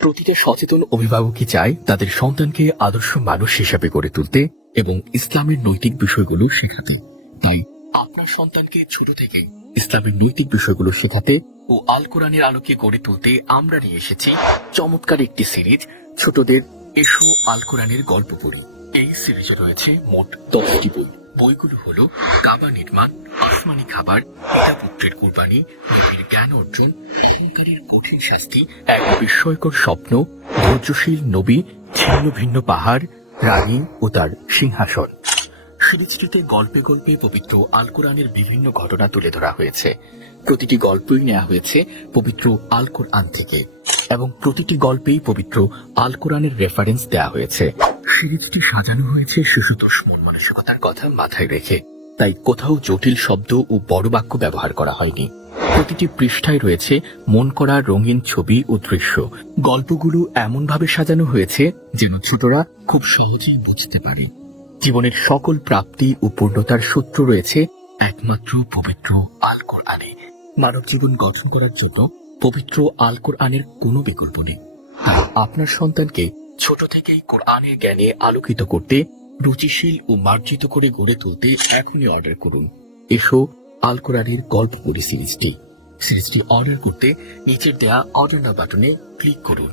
প্রতিটা সচেতন অভিভাবকই চায় তাদের সন্তানকে আদর্শ মানুষ হিসাবে গড়ে তুলতে এবং ইসলামের নৈতিক বিষয়গুলো শেখাতে। তাই আপনার সন্তানকে ছোট থেকে ইসলামের নৈতিক বিষয়গুলো শেখাতে ও আল কোরআনের আলোকে গড়ে তুলতে আমরা নিয়ে এসেছি চমৎকার একটি সিরিজ, ছোটদের এসো আল কোরআনের গল্প পড়ি। এই সিরিজে রয়েছে মোট 10টি বই। বইগুলো হলো কাবা নির্মাণ, আসমানি খাবার, পিতা পুত্রের কুরবানি, গভীর জ্ঞান অর্জন, অহংকারের কঠিন শাস্তি, এক বিস্ময়কর স্বপ্ন, ধৈর্যশীল নবী, ছিন্ন ভিন্ন পাহাড়, রানী ও তার সিংহাসন। সিরিজটিতে গল্পে গল্পে পবিত্র আল কোরআনের বিভিন্ন ঘটনা তুলে ধরা হয়েছে। প্রতিটি গল্পই নেওয়া হয়েছে পবিত্র আল কোরআন থেকে এবং প্রতিটি গল্পেই পবিত্র আল কোরআনের রেফারেন্স দেওয়া হয়েছে। সিরিজটি সাজানো হয়েছে শিশুতোষ মন মানসিকতার কথা মাথায় রেখে, তাই কোথাও জটিল শব্দ ও বড় বাক্য ব্যবহার করা হয়নি। প্রতিটি পৃষ্ঠায় রয়েছে মন করা রঙিন ছবি ও দৃশ্য। গল্পগুলো এমনভাবে সাজানো হয়েছে যেন ছোটরা খুব সহজেই বুঝতে পারে। জীবনের সকল প্রাপ্তি ও পূর্ণতার সূত্র রয়েছে একমাত্র পবিত্র আল কোরআনে। মানব জীবন গঠন করার জন্য পবিত্র আল কোরআনের কোনো বিকল্প নেই। তাই আপনার সন্তানকে ছোট থেকেই কোরআনের জ্ঞানে আলোকিত করতে, রুচিশীল ও মার্জিত করে গড়ে তুলতে এখনই অর্ডার করুন এসো আল কোরআনের গল্প পড়ি সিরিজটি। সিরিজটি অর্ডার করতে নিচের দেয়া অর্ডার নাও বাটনে ক্লিক করুন।